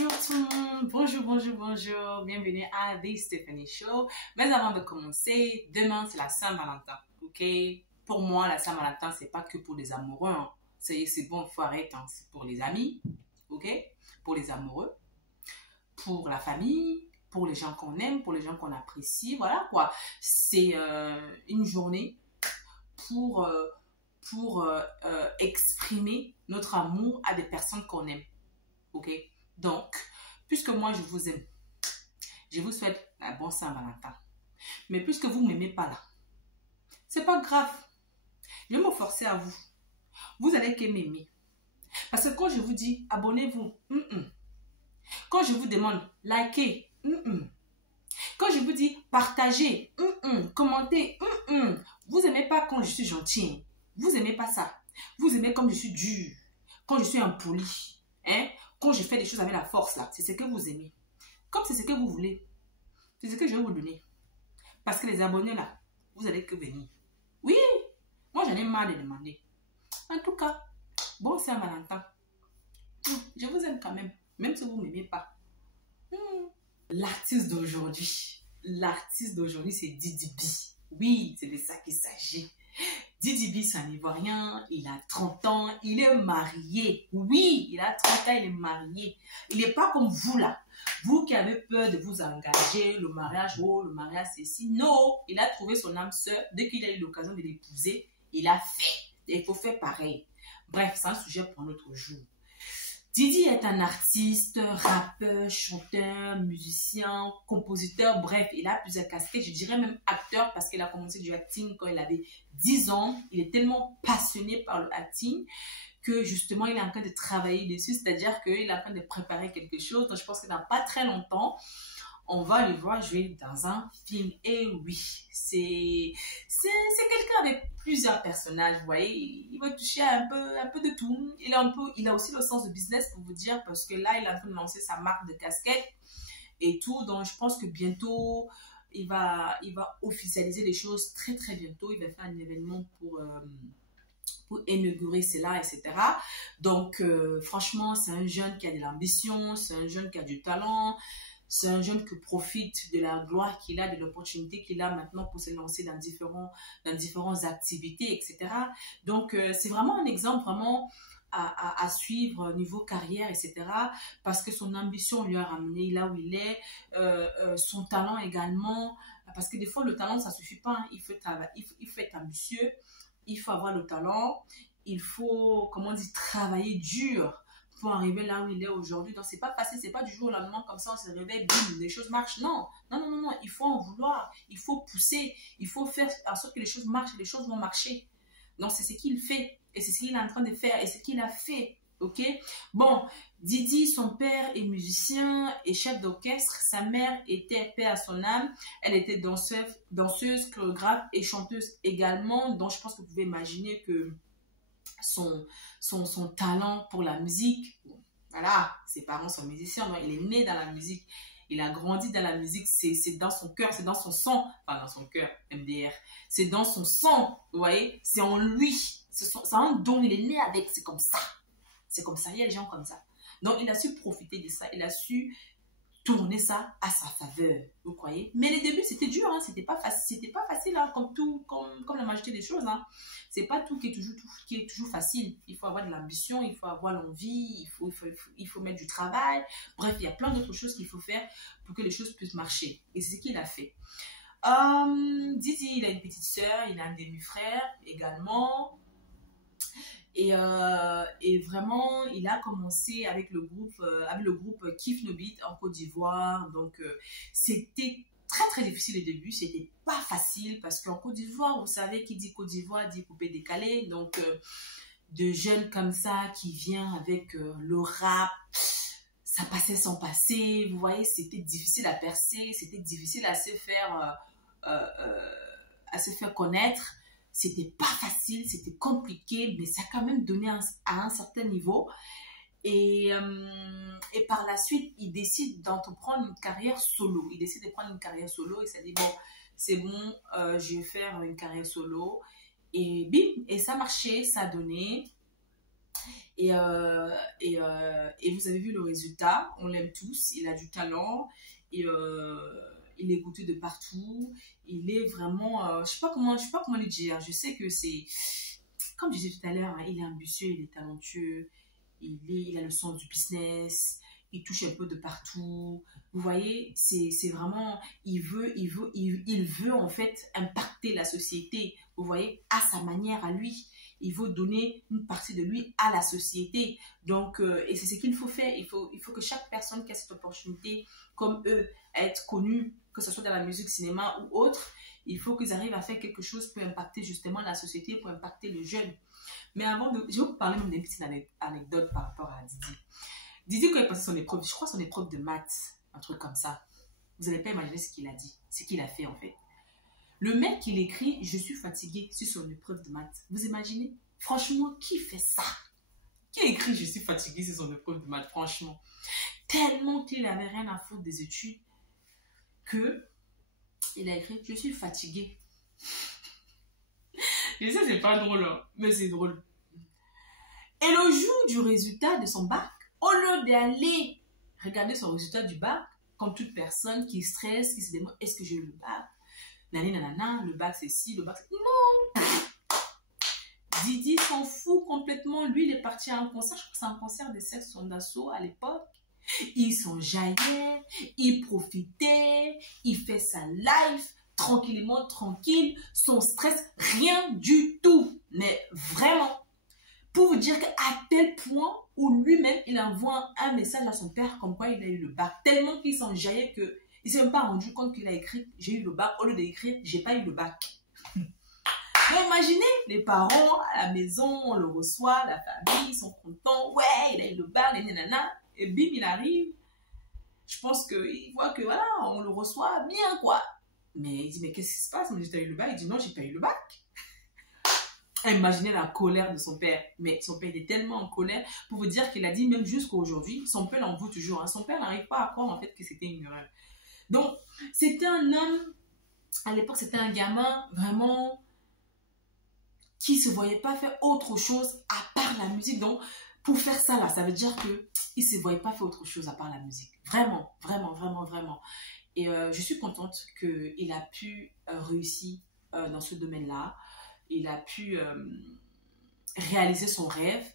Bonjour tout le monde, bonjour, bienvenue à The Stephanie Show. Mais avant de commencer, demain c'est la Saint-Valentin, ok? Pour moi, la Saint-Valentin, c'est pas que pour les amoureux, hein. C'est bon, faut arrêter, hein. C'est pour les amis, ok? Pour les amoureux, pour la famille, pour les gens qu'on aime, pour les gens qu'on apprécie, voilà quoi. C'est une journée pour exprimer notre amour à des personnes qu'on aime, ok? Donc, puisque moi je vous aime, je vous souhaite la bonne Saint-Valentin. Mais puisque vous ne m'aimez pas là, c'est pas grave. Je vais me forcer à vous. Vous allez que m'aimer. Parce que quand je vous dis abonnez-vous, quand je vous demande likez, quand je vous dis partagez, commentez, vous n'aimez pas quand je suis gentil. Vous n'aimez pas ça. Vous aimez comme je suis dur, quand je suis impoli, hein? Quand je fais des choses avec la force, là, c'est ce que vous aimez. Comme c'est ce que vous voulez, c'est ce que je vais vous donner. Parce que les abonnés, là, vous allez que venir. Oui, moi, j'en ai marre de demander. En tout cas, bon Saint-Valentin. Je vous aime quand même si vous ne m'aimez pas. L'artiste d'aujourd'hui, c'est Didi B. Oui, c'est de ça qu'il s'agit. Didi B, c'est un Ivoirien, il a 30 ans, il est marié. Oui, il a 30 ans, il est marié. Il n'est pas comme vous là. Vous qui avez peur de vous engager, le mariage, oh, le mariage c'est si. Non, il a trouvé son âme sœur. Dès qu'il a eu l'occasion de l'épouser, il a fait. Et il faut faire pareil. Bref, c'est un sujet pour un autre jour. Didi est un artiste, rappeur, chanteur, musicien, compositeur, bref, il a plusieurs casquettes, je dirais même acteur parce qu'il a commencé du acting quand il avait 10 ans. Il est tellement passionné par le acting que justement il est en train de travailler dessus, c'est-à-dire qu'il est en train de préparer quelque chose. Donc je pense que dans pas très longtemps, on va le voir jouer dans un film. Et oui, c'est quelqu'un avec plusieurs personnages, vous voyez. Il va toucher un peu de tout. Il a aussi le sens de business pour vous dire, parce que là, il est en train de lancer sa marque de casquette et tout. Donc, je pense que bientôt, il va officialiser les choses très, très bientôt. Il va faire un événement pour inaugurer cela, etc. Donc, franchement, c'est un jeune qui a de l'ambition, c'est un jeune qui a du talent. C'est un jeune qui profite de la gloire qu'il a, de l'opportunité qu'il a maintenant pour se lancer dans différentes activités, etc. Donc, c'est vraiment un exemple vraiment à suivre niveau carrière, etc. Parce que son ambition lui a ramené là où il est, son talent également. Parce que des fois, le talent, ça ne suffit pas. Hein. Il faut être ambitieux, il faut avoir le talent, il faut, comment dire, travailler dur pour arriver là où il est aujourd'hui. Donc, c'est pas facile, c'est pas du jour au lendemain comme ça, on se réveille, boum, les choses marchent. Non, il faut en vouloir, il faut pousser, il faut faire en sorte que les choses marchent, les choses vont marcher. Donc, c'est ce qu'il fait et c'est ce qu'il est en train de faire et ce qu'il a fait. Ok? Bon, Didi, son père est musicien et chef d'orchestre. Sa mère était, paix à son âme, elle était danseuse, chorégraphe et chanteuse également. Donc, je pense que vous pouvez imaginer que son talent pour la musique, voilà, ses parents sont musiciens, donc il est né dans la musique, il a grandi dans la musique, c'est dans son cœur, c'est dans son sang, enfin dans son cœur, MDR, c'est dans son sang, vous voyez, c'est en lui, c'est un don, il est né avec, c'est comme ça, il y a des gens comme ça, donc il a su profiter de ça, il a su tourner ça à sa faveur, vous croyez? Mais les débuts, c'était dur, hein, c'était pas facile, hein, comme la majorité des choses, hein. C'est pas tout qui est toujours facile. Il faut avoir de l'ambition, il faut avoir l'envie, il faut mettre du travail. Bref, il y a plein d'autres choses qu'il faut faire pour que les choses puissent marcher. Et c'est ce qu'il a fait. Didi, il a une petite sœur, il a un demi-frère également. Et vraiment, il a commencé avec le groupe Kif No Beat en Côte d'Ivoire. Donc, c'était très, très difficile au début. C'était pas facile parce qu'en Côte d'Ivoire, vous savez, qui dit Côte d'Ivoire dit poupée décalée. Donc, de jeunes comme ça qui vient avec le rap, ça passait sans passer. Vous voyez, c'était difficile à percer. C'était difficile à se faire connaître. C'était pas facile, c'était compliqué, mais ça a quand même donné à un certain niveau. Et par la suite, il décide d'entreprendre une carrière solo. Il décide de prendre une carrière solo et s'est dit, bon, c'est bon, je vais faire une carrière solo. Et bim, et ça marchait, ça donnait. Et vous avez vu le résultat, on l'aime tous, il a du talent, et il est écouté de partout, il est vraiment, je sais pas comment le dire, je sais que c'est, comme je disais tout à l'heure, hein, il est ambitieux, il est talentueux, il a le sens du business, il touche un peu de partout. Vous voyez, c'est vraiment, il veut en fait impacter la société, vous voyez, à sa manière, à lui. Il veut donner une partie de lui à la société. Donc, et c'est ce qu'il faut faire. Il faut que chaque personne qui a cette opportunité, comme eux, à être connue, que ce soit dans la musique, cinéma ou autre, il faut qu'ils arrivent à faire quelque chose pour impacter justement la société, pour impacter le jeune. Mais avant de... Je vais vous parler même d'une petite anecdote par rapport à Didi. Didi, quand il passait son épreuve, je crois son épreuve de maths, un truc comme ça, vous n'allez pas imaginer ce qu'il a dit, ce qu'il a fait en fait. Le mec, il écrit « Je suis fatigué » sur son épreuve de maths. Vous imaginez? Franchement, qui fait ça? Qui écrit « Je suis fatigué » sur son épreuve de maths, franchement? Tellement qu'il n'avait rien à foutre des études que il a écrit « Je suis fatigué ». Je sais, c'est pas drôle, hein, mais c'est drôle. Et le jour du résultat de son bac, au lieu d'aller regarder son résultat du bac, comme toute personne qui stresse, qui se demande est-ce que j'ai eu le bac, nanana, le bac c'est ci, le bac c'est... Non! Didi s'en fout complètement. Lui, il est parti à un concert, je crois que c'est un concert de Sex on d'assaut à l'époque. Il s'enjaillait, il profitait, il fait sa life, tranquillement, tranquille, son stress, rien du tout. Mais vraiment, pour vous dire qu'à tel point où lui-même, il envoie un message à son père comme quoi il a eu le bac. Tellement qu'il s'enjaillait qu'il ne s'est même pas rendu compte qu'il a écrit « j'ai eu le bac » au lieu d'écrire « j'ai pas eu le bac ». Mais imaginez, les parents à la maison, on le reçoit, la famille, ils sont contents. Ouais, il a eu le bac, les nanana. Et bim, il arrive. Je pense qu'il voit que voilà, on le reçoit bien, quoi. Mais il dit, mais qu'est-ce qui se passe? Mais j'ai eu le bac. Il dit, non, j'ai pas eu le bac. Imaginez la colère de son père. Mais son père était tellement en colère pour vous dire qu'il a dit, même jusqu'à aujourd'hui, son père l'en veut toujours. Hein. Son père n'arrive pas à croire en fait que c'était une erreur. Donc, c'était un homme, à l'époque, c'était un gamin vraiment qui ne se voyait pas faire autre chose à part la musique. Donc, pour faire ça, là, ça veut dire qu'il ne se voyait pas faire autre chose à part la musique. Vraiment, vraiment, vraiment, vraiment. Et je suis contente qu'il a pu réussir dans ce domaine-là. Il a pu réaliser son rêve.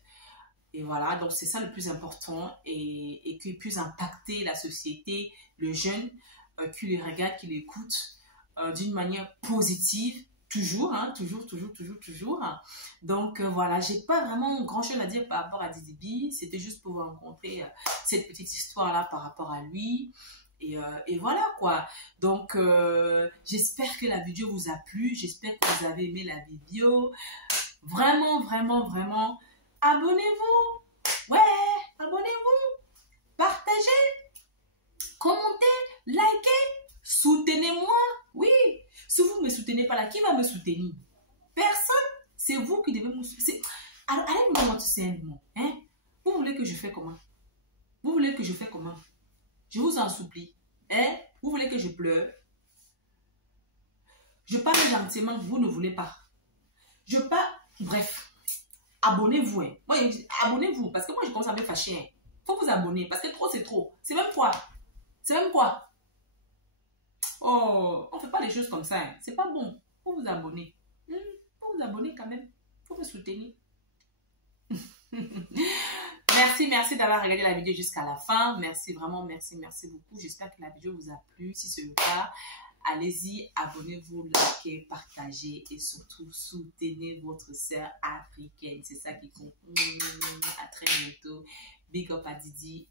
Et voilà, donc c'est ça le plus important. Et qu'il puisse impacter la société, le jeune, qui les regarde, qui l'écoute d'une manière positive. Toujours, hein, toujours. Donc, voilà, j'ai pas vraiment grand-chose à dire par rapport à Didi B. C'était juste pour vous rencontrer cette petite histoire-là par rapport à lui. Et voilà, quoi. Donc, j'espère que la vidéo vous a plu. J'espère que vous avez aimé la vidéo. Vraiment, vraiment, vraiment, abonnez-vous. Ouais, abonnez-vous. Partagez. Commentez. Likez. Soutenez-moi. Oui. Si vous ne me soutenez pas là, qui va me soutenir? Personne. C'est vous qui devez me soutenir. Alors, allez-moi what to send moi. Hein? Vous voulez que je fasse comment? Vous voulez que je fasse comment? Je vous en supplie. Hein? Vous voulez que je pleure? Je parle gentiment, vous ne voulez pas. Je parle... Bref. Abonnez-vous. Hein. Moi, abonnez-vous. Parce que moi, je commence à me fâcher. Hein. Faut vous abonner. Parce que trop, c'est trop. C'est même quoi? C'est même quoi? Oh, on ne fait pas les choses comme ça. Hein. C'est pas bon. Faut vous abonner. Faut vous abonner quand même. Faut me soutenir. Merci d'avoir regardé la vidéo jusqu'à la fin. Merci, vraiment, merci beaucoup. J'espère que la vidéo vous a plu. Si c'est le cas, allez-y, abonnez-vous, likez, partagez et surtout soutenez votre sœur africaine. C'est ça qui compte. À très bientôt. Big up à Didi.